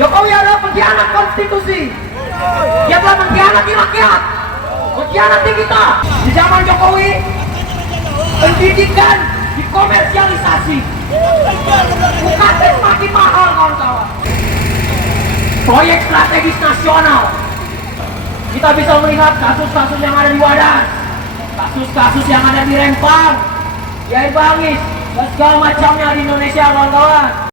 Jokowi adalah pengkhianat konstitusi. Dia telah mengkhianati rakyat, mengkhianati kita. Di zaman Jokowi, pendidikan dikomersialisasi, UKT semakin mahal kawan-kawan. Proyek strategis nasional. Kita bisa melihat kasus-kasus yang ada di Wadas, kasus-kasus yang ada di Rempang, di Air Bangis, dan segala macamnya di Indonesia kawan-kawan.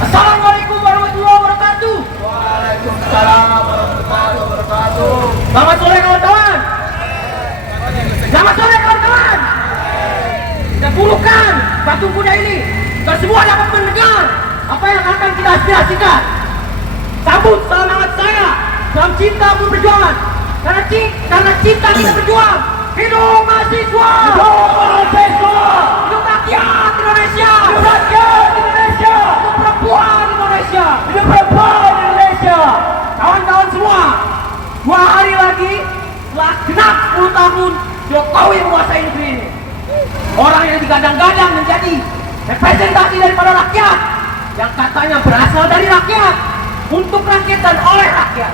Assalamualaikum warahmatullahi wabarakatuh. Waalaikumsalam warahmatullahi wabarakatuh. Selamat sore kawan-kawan. Selamat sore kawan-kawan. Dahulukan patung kuda ini, dan semua dapat mendengar apa yang akan kita aspirasikan. Sambut salam hangat saya, salam cinta pun perjuangan. Karena cinta kita berjuang. Hidup mahasiswa, Hidup mahasiswa, hidup rakyat Indonesia, hidup rakyat Indonesia, hidup perempuan Indonesia, hidup perempuan Indonesia. kawan-kawan semua. 2 hari lagi setelah genap 10 tahun Jokowi menguasai negeri ini, orang yang digadang-gadang menjadi representasi daripada rakyat, yang katanya berasal dari rakyat, untuk rakyat dan oleh rakyat,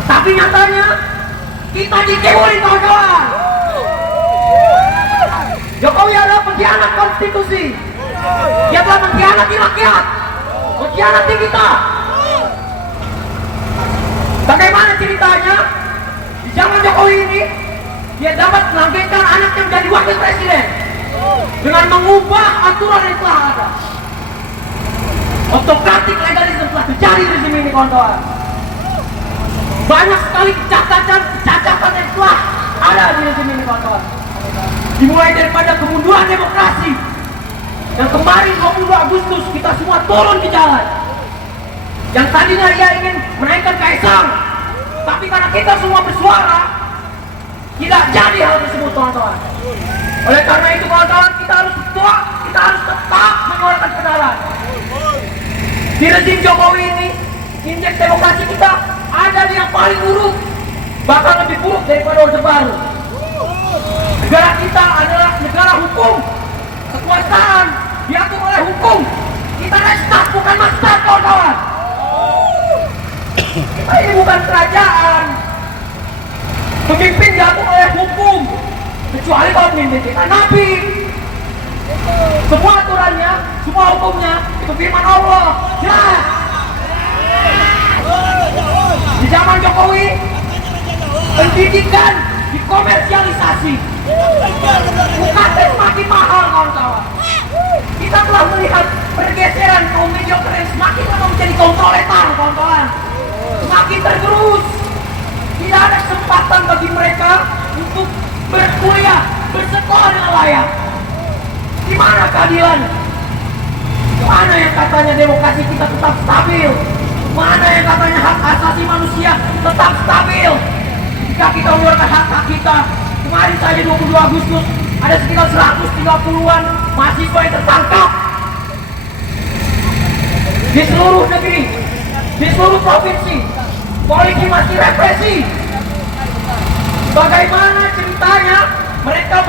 tetapi nyatanya kita dikibulin kawan-kawan. Jokowi adalah pengkhianat konstitusi. Dia telah mengkhianati rakyat, mengkhianati kita. Bagaimana ceritanya? Di zaman Jokowi ini, dia dapat melanggengkan anaknya menjadi wakil presiden dengan mengubah aturan yang telah ada. Otokratik legalisme telah terjadi di sini ini kawan-kawan. Banyak sekali kecacatan yang telah ada di sini ini kawan-kawan. Dimulai daripada kemunduran demokrasi yang kemarin 22 Agustus kita semua turun ke jalan. Yang tadinya dia ingin menaikkan Kaisang, tapi karena kita semua bersuara, tidak jadi hal tersebut kawan-kawan. Oleh karena itu kawan-kawan, kita harus tetap menyuarakan kebenaran. Di rezim Jokowi ini, indeks demokrasi kita ada di yang paling buruk, bahkan lebih buruk daripada Orde Baru. Negara kita adalah negara hukum, kekuasaan diatur oleh hukum. Kita restat bukan maksat kawan-kawan. Kita ini bukan kerajaan. Pemimpin diatur oleh hukum, kecuali kalau pemimpin kita Nabi. Semua aturannya, semua hukumnya itu firman Allah. Jelas. Di zaman Jokowi, pendidikan dikomersialisasi, UKT semakin mahal kawan-kawan. Kita telah melihat pergeseran kaum mediocre yang semakin lama menjadi kaum proletar kawan-kawan. Semakin tergerus. Tidak ada kesempatan bagi mereka untuk berkuliah, bersekolah dengan layak. Di mana keadilan? Mana yang katanya demokrasi kita tetap stabil? Mana yang katanya hak asasi manusia tetap stabil? Jika kita menyuarakan hak kita, kemarin saja 22 Agustus ada sekitar 130-an mahasiswa yang tertangkap di seluruh negeri, di seluruh provinsi. Polisi masih represi. Bagaimana ceritanya mereka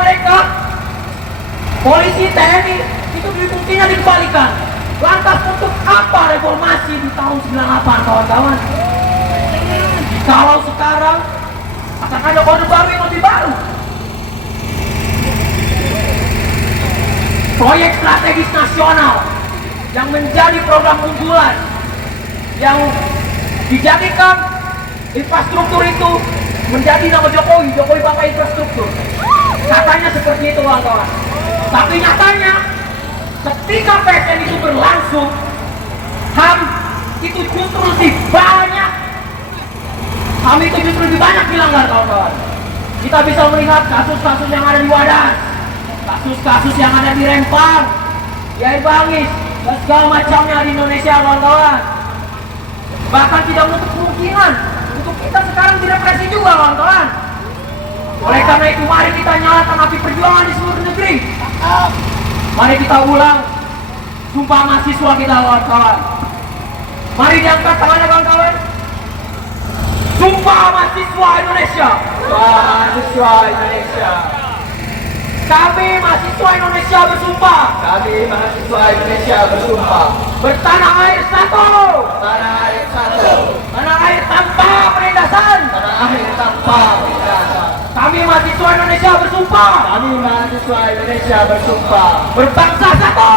polisi TNI itu fungsinya dikembalikan? Lantas untuk apa reformasi di tahun 98 kawan-kawan? Kalau sekarang akan ada Orde Baru yang lebih baru. Proyek strategis nasional yang menjadi program unggulan, yang dijadikan infrastruktur itu menjadi nama Jokowi Bapak Infrastruktur. Katanya seperti itu kawan-kawan. Tapi nyatanya ketika PSN itu berlangsung, HAM itu justru lebih banyak dilanggar kawan-kawan. Kita bisa melihat kasus-kasus yang ada di Wadas, kasus-kasus yang ada di Rempang, di Air Bangis, dan segala macamnya di Indonesia kawan-kawan. Bahkan tidak menutup kemungkinan untuk kita sekarang direpresi juga kawan-kawan. Oleh karena itu mari kita nyalakan api perjuangan di seluruh negeri. Mari kita ulang sumpah mahasiswa kita kawan-kawan. Mari diangkat tangannya kawan-kawan. Sumpah mahasiswa Indonesia. Mahasiswa Indonesia. Kami mahasiswa Indonesia bersumpah. Kami mahasiswa Indonesia bersumpah. Bertanah air satu. Tanah air satu. Tanah air tanpa penindasan. Tanah air tanpa penindasan. Kami mahasiswa Indonesia bersumpah. Kami mahasiswa Indonesia bersumpah. Berbangsa satu.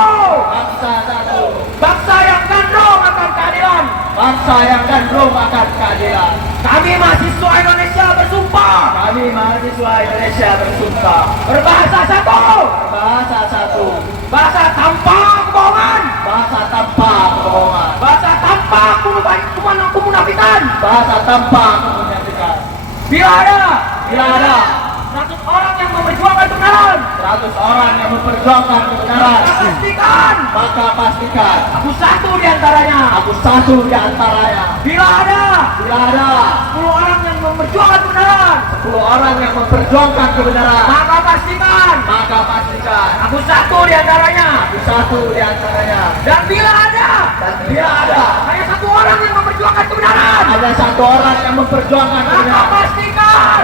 Bangsa satu. Bangsa yang gandrung akan keadilan. Bangsa yang gandrung akan keadilan. Kami mahasiswa Indonesia bersumpah. Kami mahasiswa Indonesia bersumpah. Berbahasa satu. Bahasa satu. Bahasa tanpa kebohongan. Bahasa tanpa kebohongan. Bahasa tanpa kemunafikan. Bahasa tanpa kemunafikan. Bila ada 100 orang yang memperjuangkan kebenaran, 100 orang yang memperjuangkan kebenaran, maka pastikan aku satu di antaranya. di antaranya. Bila ada 10 orang yang memperjuangkan kebenaran, 10 orang yang memperjuangkan kebenaran, maka pastikan aku satu di antaranya. aku satu di antaranya. Dan bila ada hanya satu orang yang memperjuangkan kebenaran, Ada 1 orang yang memperjuangkan maka kebenaran, pastikan,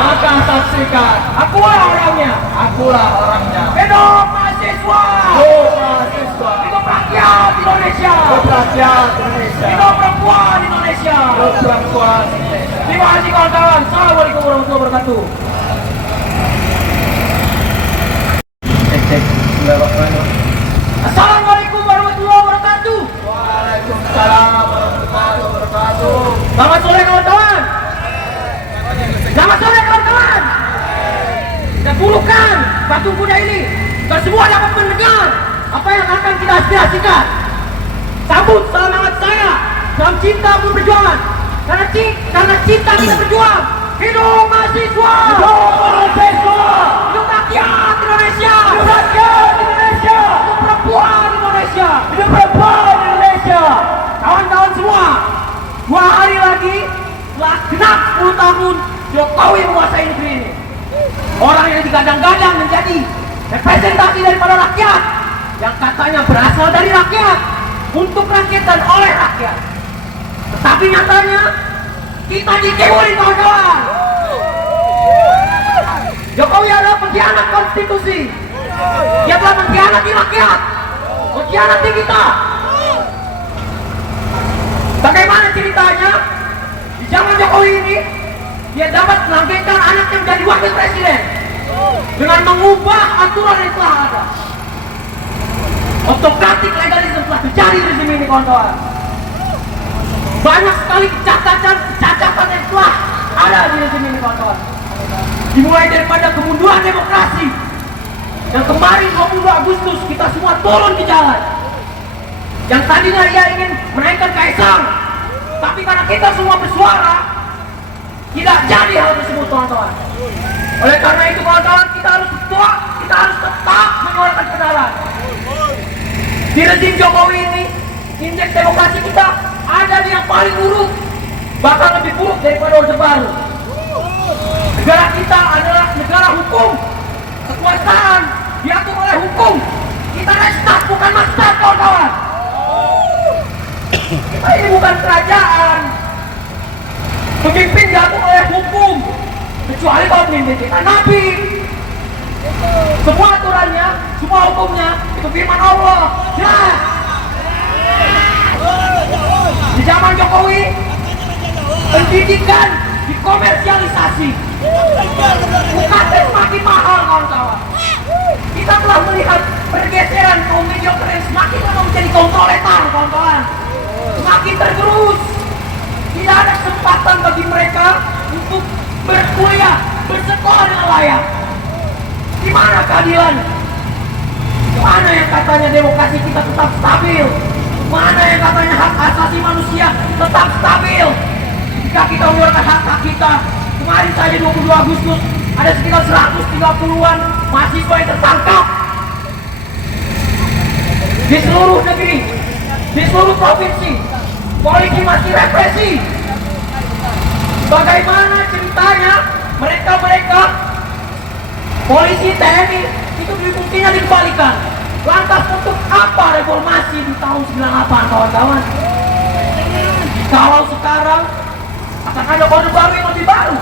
maka saksikan, akulah orangnya. akulah orangnya. Hidup mahasiswa, Mahasiswa, hidup rakyat Indonesia, rakyat Indonesia, hidup perempuan Indonesia. perempuan Indonesia. Terima kasih kawan-kawan. Assalamualaikum warahmatullahi wabarakatuh. Assalamualaikum warahmatullahi wabarakatuh. Waalaikumsalam warahmatullahi wabarakatuh. Selamat sore kawan-kawan. Selamat sore kawan-kawan. Dan burukan Patung Kuda ini, dan semua dapat mendengar apa yang akan kita aspirasikan. Sambut semangat saya dalam cinta perjuangan. Karena cinta kita berjuang. Hidup mahasiswa. Hidup mahasiswa. Hidup rakyat Indonesia. Hidup rakyat Indonesia. Hidup perempuan Indonesia. Hidup perempuan Indonesia. Kawan-kawan semua, 2 hari lagi setelah genap 10 tahun Jokowi menguasai negeri ini. Orang yang digadang-gadang menjadi representasi daripada rakyat, yang katanya berasal dari rakyat, untuk rakyat dan oleh rakyat. Tetapi nyatanya kita dikibuli kawan-kawan. Jokowi adalah pengkhianat konstitusi. Dia telah mengkhianati rakyat, mengkhianati kita. Bagaimana ceritanya? Di zaman Jokowi ini, dia dapat melanggengkan anaknya menjadi wakil presiden dengan mengubah aturan yang telah ada. Otokratik legalisme telah terjadi di sini kawan-kawan. Banyak sekali kecacatan yang telah ada di rezim ini kawan-kawan. Dimulai daripada kemunduran demokrasi. Yang kemarin 22 Agustus kita semua turun ke jalan. Yang tadinya ia ingin menaikkan Kaisang, tapi karena kita semua bersuara, tidak jadi hal tersebut kawan-kawan. Oleh karena itu kawan-kawan, kita harus berdoa, kita harus tetap menyuarakan kebenaran. Di rezim Jokowi ini, indeks demokrasi kita ada di yang paling buruk, bahkan lebih buruk daripada Orde Baru. Negara kita adalah negara hukum, kekuasaan diatur oleh hukum. Kita restat, bukan maksat kawan-kawan. Kita ini bukan kerajaan. Pemimpin diatur oleh hukum, kecuali kalau pemimpin kita Nabi. Semua aturannya, semua hukumnya itu firman Allah. Jelas. Di zaman Jokowi, pendidikan dikomersialisasi. UKT semakin mahal kawan-kawan. Kita telah melihat pergeseran kaum mediocre yang semakin lama menjadi kaum proletar kawan-kawan. Semakin tergerus. Tidak ada kesempatan bagi mereka untuk berkuliah, bersekolah dengan layak. Di mana keadilan? Mana yang katanya demokrasi kita tetap stabil? Mana yang katanya hak asasi manusia tetap stabil? Jika kita menyuarakan hak kita, kemarin saja 22 Agustus ada sekitar 130-an mahasiswa yang tertangkap di seluruh negeri, di seluruh provinsi. Polisi masih represi. Bagaimana ceritanya mereka polisi TNI itu fungsinya dikembalikan? Lantas untuk apa reformasi di tahun 98 kawan-kawan? Kalau sekarang akan ada kode baru yang lebih baru.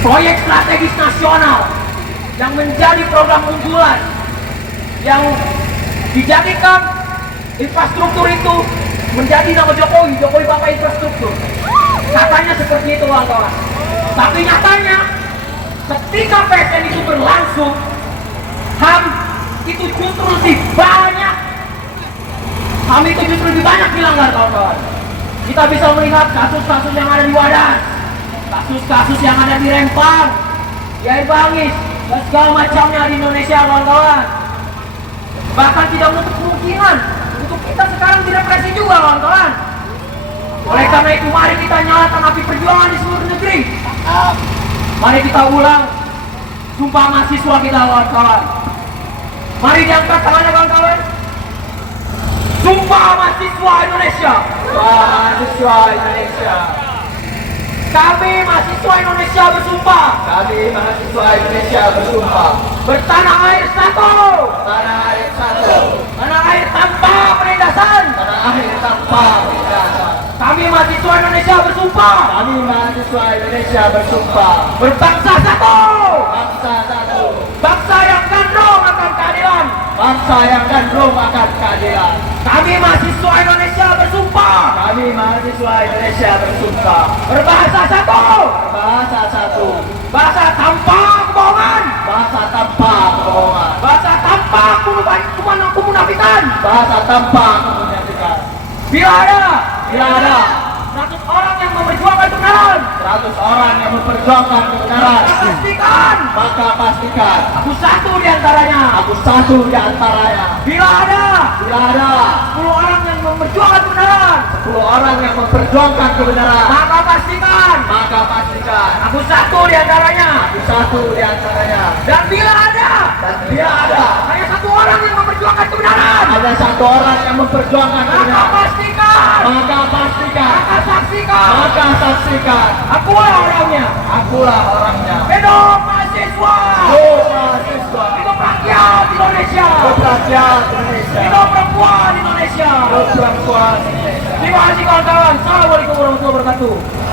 Proyek strategis nasional yang menjadi program unggulan yang dijadikan infrastruktur itu menjadi nama Jokowi, Jokowi Bapak Infrastruktur. Katanya seperti itu kawan-kawan. Tapi nyatanya ketika PSN itu berlangsung, HAM itu justru lebih banyak. HAM itu justru lebih banyak dilanggar kawan-kawan. Kita bisa melihat kasus-kasus yang ada di Wadas, kasus-kasus yang ada di Rempang, di Air Bangis, dan segala macamnya di Indonesia kawan-kawan. Bahkan tidak menutup kemungkinan untuk kita sekarang direpresi juga kawan-kawan. Oleh karena itu mari kita nyalakan api perjuangan di seluruh negeri. Mari kita ulang sumpah mahasiswa kita kawan-kawan. Mari diangkat tangannya kawan-kawan. Sumpah mahasiswa Indonesia. Mahasiswa Indonesia. Kami mahasiswa Indonesia bersumpah. Kami mahasiswa Indonesia bersumpah. Bertanah air satu. Tanah air satu. Tanah air tanpa penindasan. Tanah air tanpa penindasan. Kami mahasiswa Indonesia bersumpah. Kami mahasiswa Indonesia bersumpah. Berbangsa satu. Bangsa satu. Bangsa yang gandrung akan keadilan. Bangsa yang gandrung akan keadilan. Kami mahasiswa Indonesia bersumpah. Kami mahasiswa Indonesia bersumpah. Berbahasa satu. Bahasa satu. Bahasa tanpa kebohongan. Bahasa tanpa kebohongan. Bahasa tanpa kemunafikan. Bahasa tanpa kemunafikan. Bila ada 100 orang yang memperjuangkan kebenaran, 100 orang yang memperjuangkan kebenaran, pastikan maka pastikan aku satu di antaranya. aku satu di antaranya. Bila ada 10 orang yang memperjuangkan kebenaran, 10 orang yang memperjuangkan kebenaran, maka pastikan aku satu di antaranya. satu di antaranya. Dan bila ada Dan bila ada hanya satu orang yang memperjuangkan kebenaran, ada 1 orang yang memperjuangkan maka kebenaran, pastikan, maka pastikan, maka saksikan, akulah orangnya. akulah orangnya. Hidup mahasiswa, Hidup mahasiswa, hidup rakyat Indonesia, hidup rakyat Indonesia, hidup perempuan Indonesia. hidup perempuan Indonesia. Terima kasih kawan-kawan. Assalamualaikum warahmatullahi wabarakatuh.